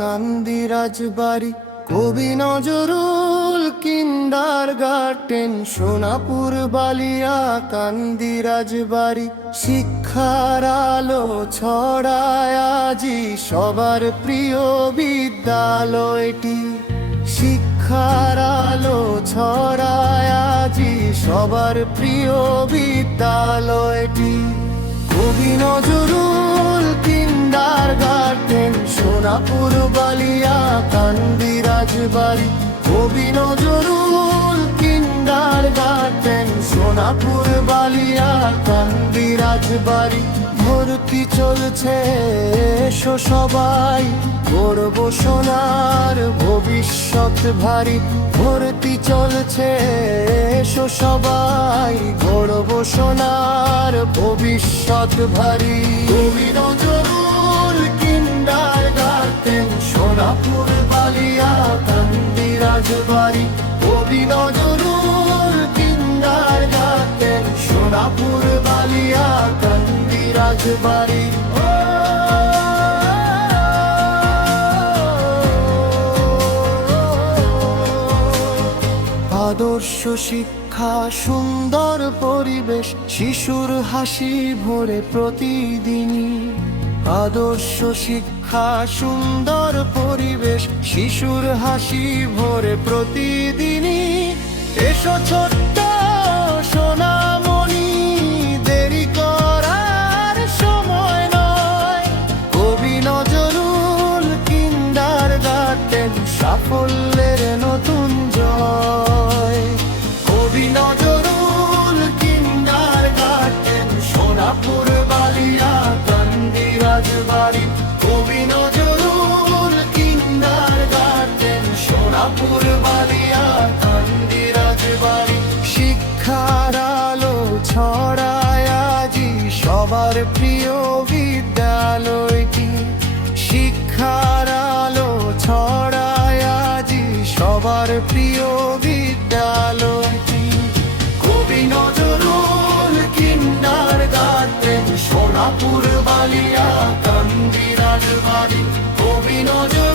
কান্দি রাজবাড়ি, কবি নজরুল কিন্ডারগার্টেন, সোনাপুর বালিয়া কান্দি রাজবাড়ি। শিক্ষার আলো ছড়ায় আজি সবার প্রিয় বিদ্যালয়টি, শিক্ষার আলো ছড়ায় আজি সবার প্রিয় বিদ্যালয়টি। কবি নজরুল কিন্ডারগার্টেন, সোনাপুর বালিয়া কান্দি রাজবাড়ি। কবি নজরুল কিন্ডারগার্টেন, সোনাপুর বালিয়া কান্দি রাজবাড়ি। ভর্তি চলছে এসো সবাই, গড়ব সোনার ভবিষ্যৎ ভারী। ভর্তি চলছে এসো সবাই, গড়ব সোনার ভবিষ্যৎ ভারী। কবি নজরুল কিন্ডারগার্টেন, সোনাপুর বালিয়া কান্দি রাজবাড়ি। কবি নজরুল কিন্ডারগার্টেন, সোনাপুর বালিয়া কান্দি রাজবাড়ি। আদর্শ শিক্ষা, সুন্দর পরিবেশ, শিশুর হাসি ভরে প্রতিদিনই। আদর্শ শিক্ষা, সুন্দর পরিবেশ, শিশুর হাসি ভরে প্রতিদিনই। এসো ছোট্ট সোনামণি, দেরি করার সময় নয়। কবি নজরুল কিন্ডারগার্টেন, সাফল্যের নতুন জয়। কবি নজরুল কিন্ডারগার্টেন, সোনাপুর বালিয়া কান্দি রাজবাড়ি। কবি নজরুল কিন্ডারগার্টেন, সোনাপুর বালিয়া কান্দি রাজবাড়ি। শিক্ষার আলো ছড়ায় আজি সবার প্রিয় বিদ্যালয়টি, শিক্ষার আলো ছড়ায় আজি সবার প্রিয় বিদ্যালয়টি। কবি নজরুল কিন্ডারগার্টেন, সোনাপুর বালিয়া কান্দি রাজবাড়ি। কবি নজরুল